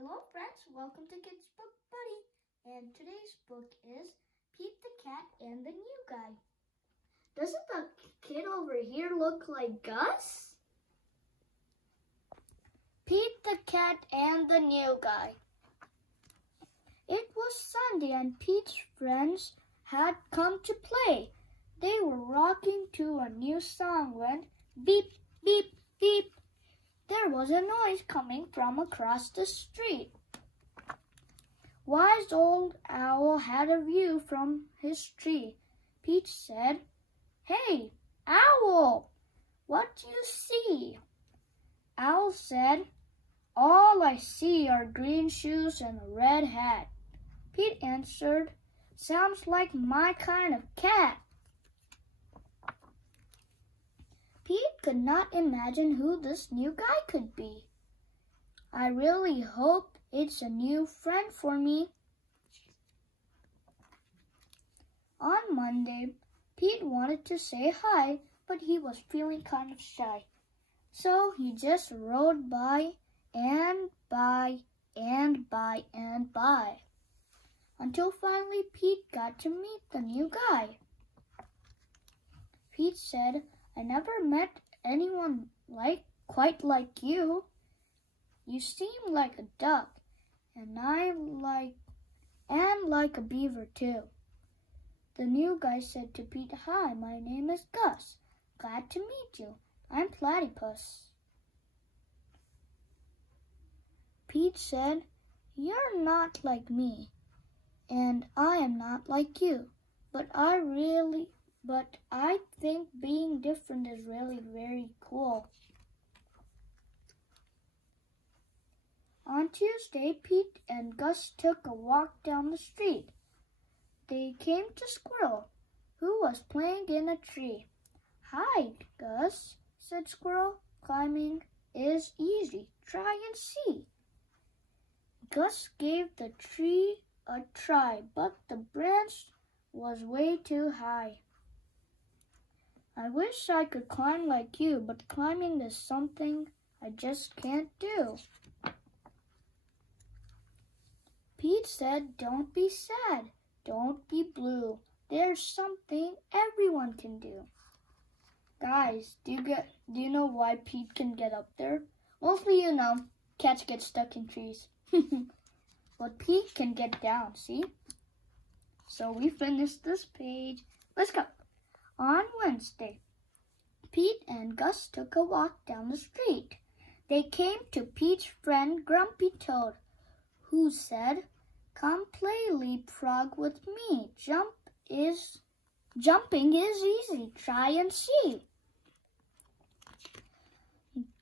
Hello friends, welcome to Kids Book Buddy, and today's book is Pete the Cat and the New Guy. Doesn't the kid over here look like Gus? Pete the Cat and the New Guy. It was Sunday and Pete's friends had come to play. They were rocking to a new song when beep, beep, beep. There was a noise coming from across the street. Wise old Owl had a view from his tree. Pete said, "Hey, Owl, what do you see?" Owl said, "All I see are green shoes and a red hat." Pete answered, "Sounds like my kind of cat." Pete could not imagine who this new guy could be. "I really hope it's a new friend for me." On Monday, Pete wanted to say hi, but he was feeling kind of shy. So he just rode by and by and by and by, until finally Pete got to meet the new guy. Pete said, "I never met anyone quite like you. You seem like a duck, and like a beaver too." The new guy said to Pete, "Hi, my name is Gus. Glad to meet you. I'm Platypus." Pete said, "You're not like me, and I am not like you, but I think being different is really very cool." On Tuesday, Pete and Gus took a walk down the street. They came to Squirrel, who was playing in a tree. "Hi, Gus," said Squirrel. "Climbing is easy. Try and see." Gus gave the tree a try, but the branch was way too high. "I wish I could climb like you, but climbing is something I just can't do." Pete said, "Don't be sad. Don't be blue. There's something everyone can do." Guys, do you know why Pete can get up there? Mostly you know, cats get stuck in trees. But Pete can get down, see? So we finished this page. Let's go. On Wednesday, Pete and Gus took a walk down the street. They came to Pete's friend Grumpy Toad, who said, "Come play leapfrog with me. Jumping is easy. Try and see."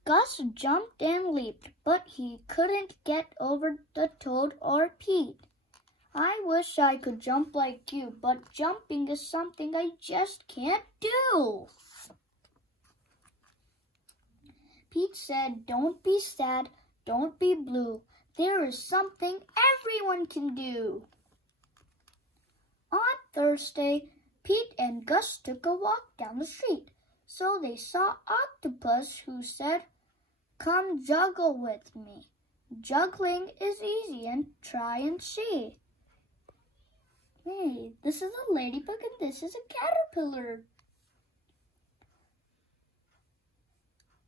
Gus jumped and leaped, but he couldn't get over the toad or Pete. "I wish I could jump like you, but jumping is something I just can't do." Pete said, "Don't be sad, don't be blue. There is something everyone can do." On Thursday, Pete and Gus took a walk down the street. So they saw Octopus, who said, "Come juggle with me. Juggling is easy, and try and see." Hey, this is a ladybug and this is a caterpillar.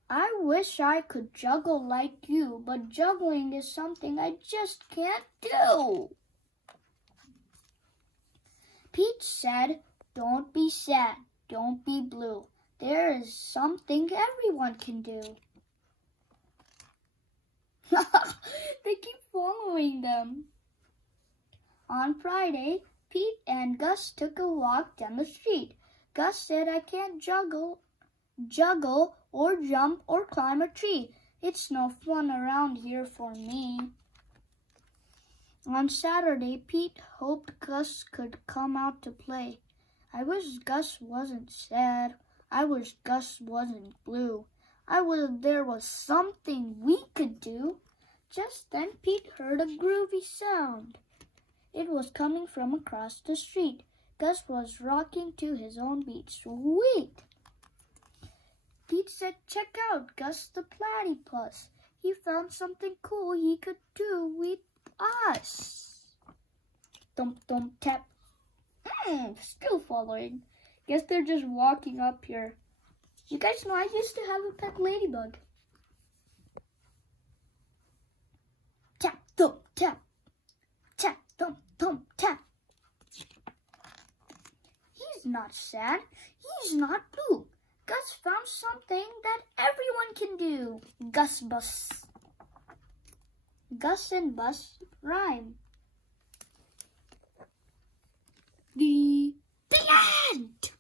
"I wish I could juggle like you, but juggling is something I just can't do." Pete said, "Don't be sad, don't be blue. There is something everyone can do." They keep following them. On Friday, Pete and Gus took a walk down the street. Gus said, "I can't juggle or jump or climb a tree. It's no fun around here for me." On Saturday, Pete hoped Gus could come out to play. "I wish Gus wasn't sad. I wish Gus wasn't blue. I wish there was something we could do." Just then Pete heard a groovy sound. It was coming from across the street. Gus was rocking to his own beat. Sweet! Pete said, "Check out Gus the Platypus. He found something cool he could do with us. Thump, thump, tap. Still following. Guess they're just walking up here. You guys know I used to have a pet ladybug. Tap, thump, tap. Tap, thump, thump, tap. He's not sad. He's not blue. Gus found something that everyone can do. Gus Bus. Gus and bus rhyme. The end!